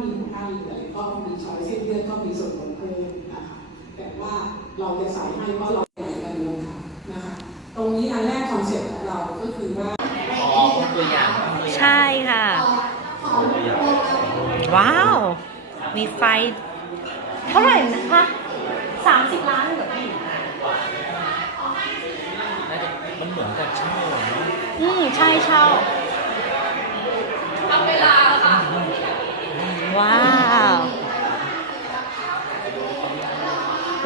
มีหูท่านเหลือก็มีช้อยเส้นเลือดก็มีส่วนลดเพิ่มนะคะแต่ว่าเราจะใส่ให้เพราะเราอยากกันลงค่ะนะคะตรงนี้อันแรกคอนเซ็ปต์ของเราก็คือว่าอ๋อตัวอย่างตัวอย่างใช่ค่ะตัวอย่างว้าว มีไฟ เท่าไหร่นะคะสามสิบล้านเลยเหรอพี่น่าจะมันเหมือนกับเช่าอะเนาะอืมใช่เช่า ว้าว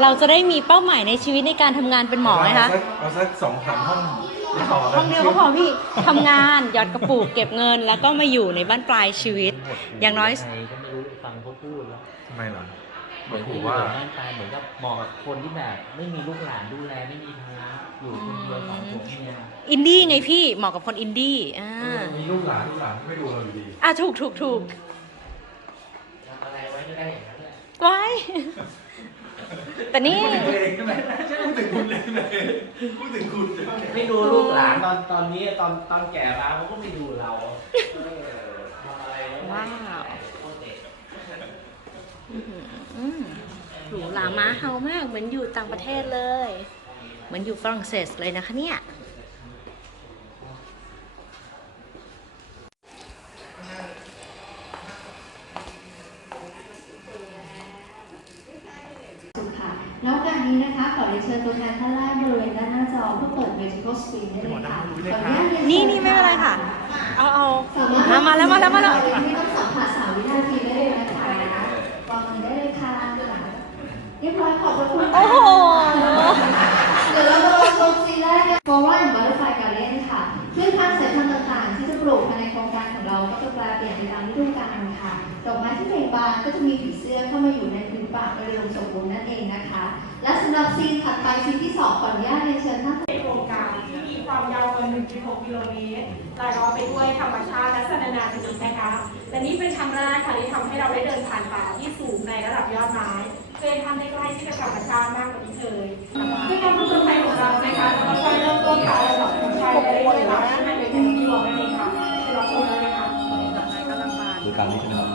เราจะได้มีเป้าหมายในชีวิตในการทำงานเป็นหมอไหมคะเอาสักเอาสักสองสามห้องไม่พอนะห้องเดียวก็พอพี่ทำงานหยอดกระปุกเก็บเงิน แล้วก็มาอยู่ในบ้านปลายชีวิต อย่างน้อย ใครก็ไม่รู้ฟังเขาพูดแล้วทำไมล่ะเหมือนถูที่กว่าว่าบ้านตายเหมือนกับเหมาะกับคนที่แบบ ไม่มีลูกหลานดูแลไม่มีภาระอยู่คนเดียวสองผัวเมียอินดี้ไงพี่เหมาะกับคนอินดี้อ่ามีลูกหลานลูกหลานไม่ดูเราอยู่ดี อะถูกถูกถูก ไว้แต่นี่พูดถึงตัวเองใช่ไหมใช่พูดถึงคุณเลยไหมพูดถึงคุณใช่ไหมไม่ดูลูกหลานตอนตอนนี้ตอนตอนแก่มาเขาก็ไม่ดูเราเออทำอะไรไว้ไม่ได้ว้าว โคตรเด็กอืมหรูหราม้าเฮามากเหมือนอยู่ต่างประเทศเลย เหมือนอยู่ฝรั่งเศสเลยนะคะเนี่ย ค่ะแล้วโอกาสนี้นะคะ ขอเรียนเชิญ ตัวแทนท่านแรกบริเวณด้านหน้าจอเพื่อเปิด Magical Screen ได้เลยค่ะขออนุญาตเรียนี่นี่ไม่เป็นไรค่ะ เอาเอาสามารถมามาแล้วมาแล้วมาแล้วไม่ต้องสัมผัสสามวินาทีได้เลยนะคะวางมือได้เลยค่ะเรียบร้อยขอบพระคุณโอ้โหเดี๋ยวเราจะลงโซนซีแรกนะ Flora and Butterfly Garden ค่ะพืชพันธุ์สายพันธุ์ต่างๆ ที่จะปลูกภายในโครงการของเราก็จะแปลเปลี่ยนไปตามฤดูกาลค่ะดอกไม้ที่เบ่งบานก็จะมีผีเสื้อเข้ามาอยู่ในพื้นป่าโดยรวมสมบูรณ์นั่นเองนะคะ และสำหรับซีนถัดไปซีนที่สองขออนุญาตเรียนเชิญท่านโครงการที่มีความยาวกว่า1.6กิโลเมตรรายล้อมไปด้วยธรรมชาติและสนานาชนิดนะคะและนี่เป็นครั้งแรกค่ะที่ทำให้เราได้เดินผ่านป่าที่สูงในระดับยอดไม้เคยทำได้ใกล้ชิดกับธรรมชาติมากกว่าที่เคยด้วยการผจญภัยของเรานะคะจะค่อยๆเริ่มต้นการระดับธรรมชาติไปเรื่อยๆค่ะให้เป็นอย่างที่บอกนั่นเองค่ะไปรับชมเลยค่ะดูการนี้ใช่ไหมครับ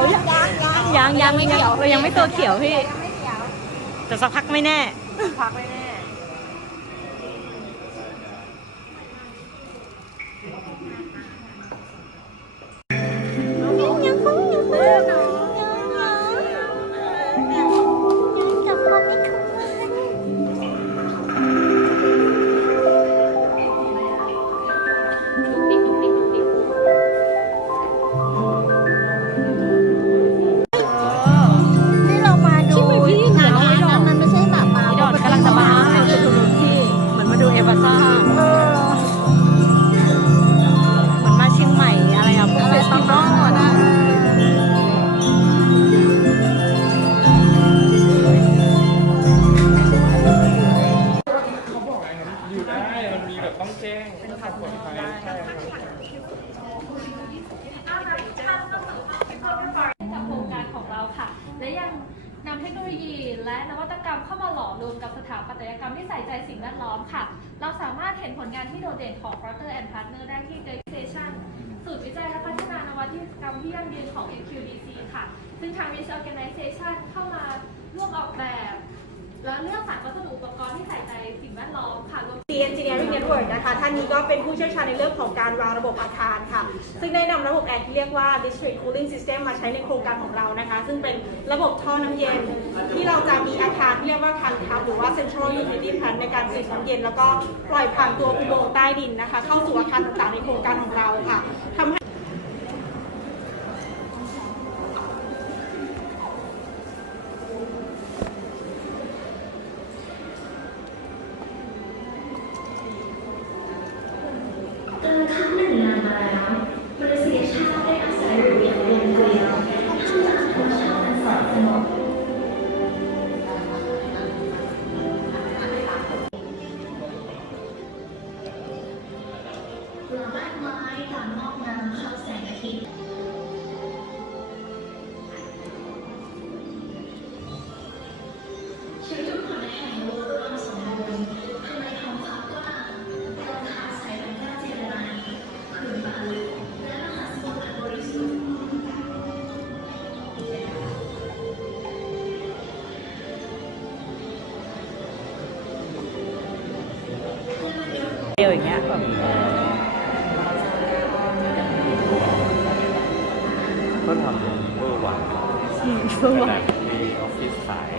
ยวยังยังยังไม่เขียวเรายังไม่ตัวเขียวพี่แต่สักพักไม่แน่ พักไว้แน่ ตยกรรมที่ใส่ใจสิ่งแวดล้อมค่ะ เราสามารถเห็นผลงานที่โดดเด่นของ Porter and Partner ได้ที่ Great Station ศูนย์วิจัยและพัฒนานวัตกรรมที่ยั่งยืนของ MQDC ค่ะ ซึ่งทาง Rich Organization เข้ามาร่วมออกแบบ และเลือกสรรวัสดุอุปกรณ์ที่ใส่ใจสิ่งแวดล้อมค่ะรวม C Engineering Network นะคะท่านนี้ก็เป็นผู้เชี่ยวชาญในเรื่องของการวางระบบอาคารค่ะ ซึ่งได้นำระบบแอร์ที่เรียกว่า District Cooling System มาใช้ในโครงการของเรานะคะ ซึ่งเป็นระบบท่อน้ำเย็น ที่เราจะมีอาคารที่เรียกว่าคันทับหรือว่า Central Utility Plant ในการผลิตน้ำเย็น แล้วก็ปล่อยผ่านตัวอุโมงค์ใต้ดินนะคะ เข้าสู่อาคารต่างๆในโครงการของเราค่ะทำให้ ต้นไม้ต่างงอกงามเข้าแสงอาทิตย์ชีวิตทุกคนแห่งโลกรวมสมบูรณ์ภายในท้องฟ้ากว้างดาวขาวใสเป็นแก้วเจรไนผืนป่าลึกและมหาสมุทรอันบริสุทธิ์เร็วอย่างเงี้ยแบบ ก็ทำเวอร์วังอืมเพิ่งขว่านาดมีออฟฟิศขาย